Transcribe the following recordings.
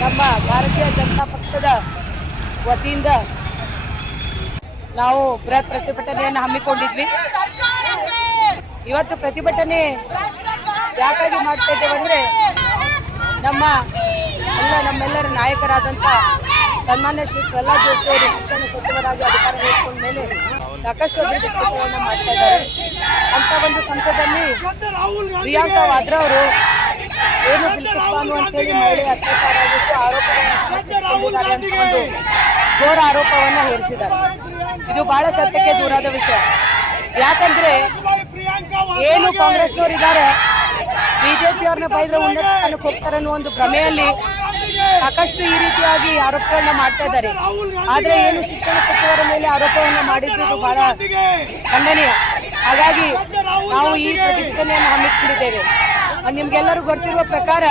ನಮ್ಮ ಭಾರತೀಯ ಜನತಾ ಪಕ್ಷದ ವತಿಯಿಂದ ನಾವು ಬೃಹತ್ ಪ್ರತಿಭಟನೆಯನ್ನು ಹಮ್ಮಿಕೊಂಡಿದ್ವಿ. ಇವತ್ತು ಪ್ರತಿಭಟನೆ ಯಾಕಾಗಿ ಮಾಡ್ತಾ ಇದ್ದೇವೆ ಅಂದ್ರೆ ನಮ್ಮೆಲ್ಲರ ನಾಯಕರಾದಂಥ ಸನ್ಮಾನ್ಯ ಶ್ರೀ ಪ್ರಹ್ಲಾದ್ ಜೋಶಿ ಅವರು ಶಿಕ್ಷಣ ಸಚಿವರಾಗಿ ಅಧಿಕಾರ ವಹಿಸಿಕೊಂಡ ಮೇಲೆ ಸಾಕಷ್ಟು ಅಭಿವೃದ್ಧಿ ಕೆಲಸಗಳನ್ನ ಮಾಡ್ತಾ ಇದ್ದಾರೆ. ಅಂತ ಒಂದು ಸಂಸದಲ್ಲಿ ಪ್ರಿಯಾಂಕಾ ವಾದ್ರಾ ಅವರು ಏನು ಬಿಲ್ಕಿಸ್ ಬಾನು ಅಂತೇಳಿ ಮಹಿಳೆ ಅತ್ಯಾಚಾರ ಆಗಿತ್ತು ಆರೋಪಗಳನ್ನು ಸಮರ್ಥಿಸಿಕೊಂಡಿದ್ದಾರೆ ಅಂತ ಒಂದು ಘೋರ ಆರೋಪವನ್ನ ಹೇರಿಸಿದ್ದಾರೆ. ಇದು ಬಹಳ ಸತ್ಯಕ್ಕೆ ದೂರಾದ ವಿಷಯ. ಯಾಕಂದ್ರೆ ಏನು ಕಾಂಗ್ರೆಸ್ನವರು ಇದ್ದಾರೆ, ಬಿಜೆಪಿಯವ್ರನ್ನ ಬೈದ್ರೆ ಉನ್ನತ ಸ್ಥಾನಕ್ಕೆ ಹೋಗ್ತಾರೆ ಅನ್ನೋ ಒಂದು ಭ್ರಮೆಯಲ್ಲಿ ಸಾಕಷ್ಟು ಈ ರೀತಿಯಾಗಿ ಆರೋಪಗಳನ್ನ ಮಾಡ್ತಾ ಇದ್ದಾರೆ. ಆದ್ರೆ ಏನು ಶಿಕ್ಷಣ ಸಚಿವರ ಮೇಲೆ ಆರೋಪವನ್ನ ಮಾಡಿದ್ದು ಇದು ಬಹಳ ಖಂಡನೀಯ. ಹಾಗಾಗಿ ನಾವು ಈ ಪ್ರತಿಭಟನೆಯನ್ನು ಹಮ್ಮಿಕೊಂಡಿದ್ದೇವೆ. ನಿಮ್ಗೆಲ್ಲರೂ ಗೊತ್ತಿರುವ ಪ್ರಕಾರ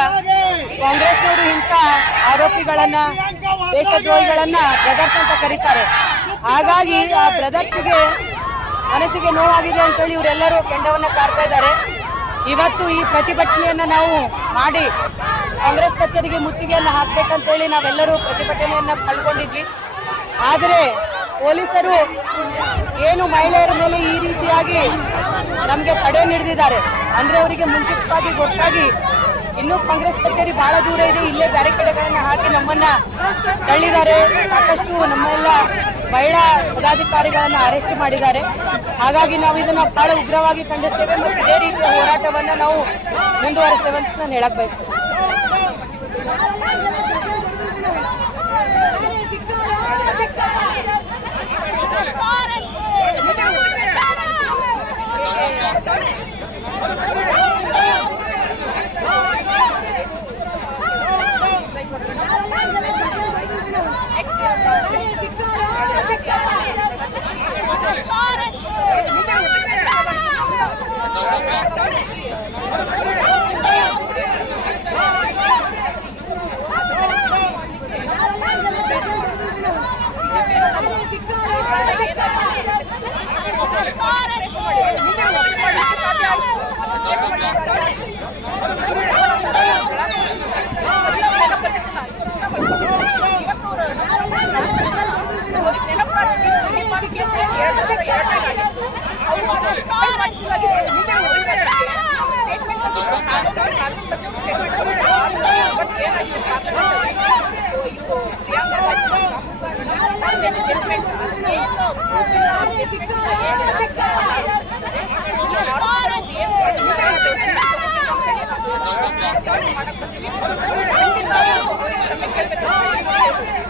ಕಾಂಗ್ರೆಸ್ನವರು ಇಂಥ ಆರೋಪಿಗಳನ್ನ ದೇಶದ್ರೋಹಿಗಳನ್ನ ಬ್ರದರ್ಸ್ ಅಂತ ಕರೀತಾರೆ. ಹಾಗಾಗಿ ಆ ಬ್ರದರ್ಸ್ಗೆ ಮನಸ್ಸಿಗೆ ನೋವಾಗಿದೆ ಅಂತೇಳಿ ಇವರೆಲ್ಲರೂ ಕೆಂಡವನ್ನ ಕಾರ್ತಾ ಇದ್ದಾರೆ. ಇವತ್ತು ಈ ಪ್ರತಿಭಟನೆಯನ್ನ ನಾವು ಮಾಡಿ ಕಾಂಗ್ರೆಸ್ ಕಚೇರಿಗೆ ಮುತ್ತಿಗೆಯನ್ನು ಹಾಕ್ಬೇಕಂತೇಳಿ ನಾವೆಲ್ಲರೂ ಪ್ರತಿಭಟನೆಯನ್ನ ಪಾಲ್ಗೊಂಡಿದ್ವಿ. ಆದರೆ ಪೊಲೀಸರು ಏನು ಮಹಿಳೆಯರ ಮೇಲೆ ಈ ರೀತಿಯಾಗಿ ನಮಗೆ ತಡೆ ನೀಡಿದ್ದಾರೆ ಅಂದ್ರೆ ಅವರಿಗೆ ಮುಂಚಿತವಾಗಿ ಗೊತ್ತಾಗಿ ಇನ್ನೂ ಕಾಂಗ್ರೆಸ್ ಕಚೇರಿ ಬಹಳ ದೂರ ಇದೆ, ಇಲ್ಲೇ ಬ್ಯಾರಿಕೇಡ್ಗಳನ್ನ ಹಾಕಿ ನಮ್ಮನ್ನ ತಳ್ಳಿದ್ದಾರೆ. ಸಾಕಷ್ಟು ನಮ್ಮೆಲ್ಲ ಮಹಿಳಾ ಪದಾಧಿಕಾರಿಗಳನ್ನ ಅರೆಸ್ಟ್ ಮಾಡಿದ್ದಾರೆ. ಹಾಗಾಗಿ ನಾವು ಇದನ್ನ ಬಹಳ ಉಗ್ರವಾಗಿ ಖಂಡಿಸ್ತೇವೆ ಮತ್ತು ಇದೇ ರೀತಿಯ ಹೋರಾಟವನ್ನ ನಾವು ಮುಂದುವರಿಸ್ತೇವೆ ಅಂತ ನಾನು ಹೇಳಕ್ ಬಯಸ್ತೇನೆ. ಕ್ಷಮೆ ಕೇಳಬೇಕು.